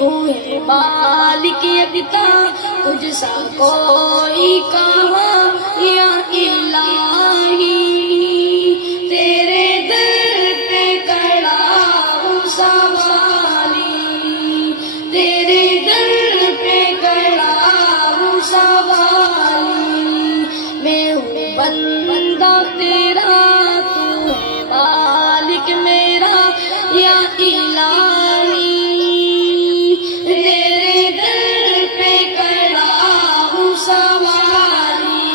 تو ہے مالک یکتا، تجھ سا کوئی کہاں یا الہی، تیرے در پہ کھڑا ہوں سوالی، تیرے در پہ کھڑا ہوں سوالی، میں ہوں بندہ تیرا، تو ہے مالک میرا یا الہی، تیرے در پہ کھڑا ہوں سوالی،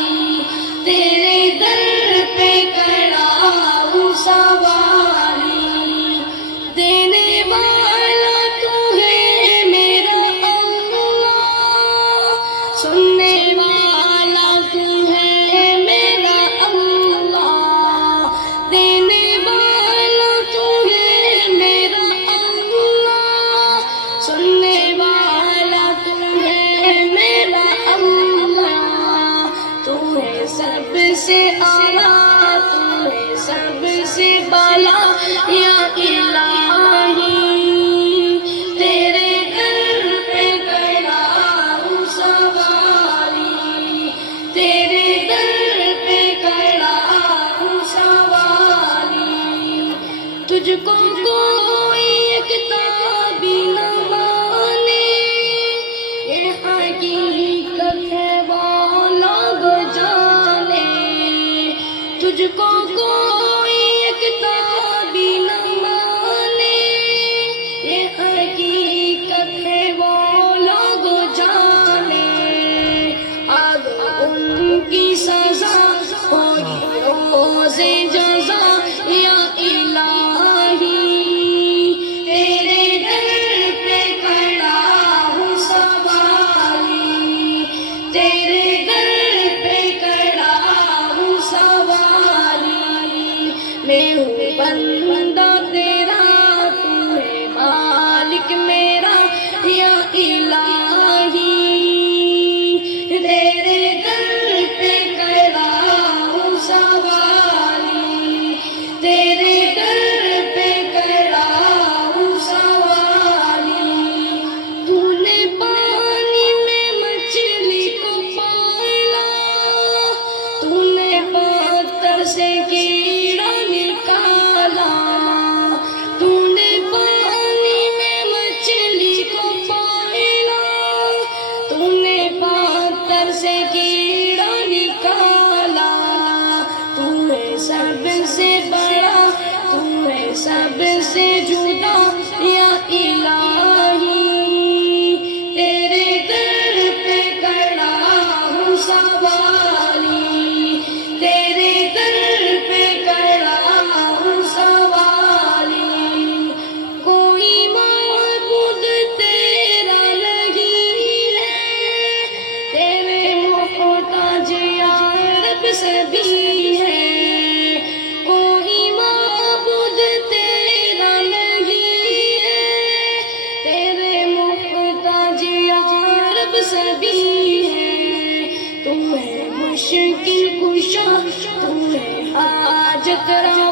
تیرے در پہ کھڑا ہوں سوالی، دینے والا تو ہے میرا اللہ، سننے والا تو ہے میرا اللہ، دینے والا تو ہے میرا اللہ، سننے والا تو ہے میرا اللہ، تو ہے سب سے اعلیٰ، تو ہے سب سے بالا یا الہی، تیرے در پہ کھڑا ہوں سوالی، تیرے در پہ کھڑا ہوں سوالی، تجھ کو کوئی یکتا بھی نہ مانے، یہ حقیقت ہے وہ لوگ جانے، تجھ کو کوئی یکتا بھی نہ مانے، یہ حقیقت ہے وہ لوگ جانے، آگ ان کی سزا ہوگی روز جزا یا الہی، تیرے در پہ کھڑا ہوں سوالی، تیرے در پہ کھڑا ہوں سوالی، میں ہوں بندہ تیرا، تو ہے مالک میرا یا الہی، تیرے در پہ کھڑا ہوں سوالی، تیرے در پہ کھڑا ہوں سوالی، تو نے پانی میں مچھلی کو پالا، تو نے پتھر سے کیڑا نکالا، تو نے پانی میں مچھلی کو پالا، تو نے پتھر سے کیڑا نکالا، تو ہے سب سے بڑا، تو ہے سب سے جدا یا الہی، تیرے در پہ کھڑا ہوں سوالی، تیرے در پہ کھڑا ہوں سوالی، کوئی معبود تیرا نہیں ہے، تیرے محتاج یا رب سبھی ہے، کوئی معبود تیرا نہیں ہے، تیرے محتاج یا رب سبھی ہے، تو ہے مشکل کشا، تو ہے حاجت روا،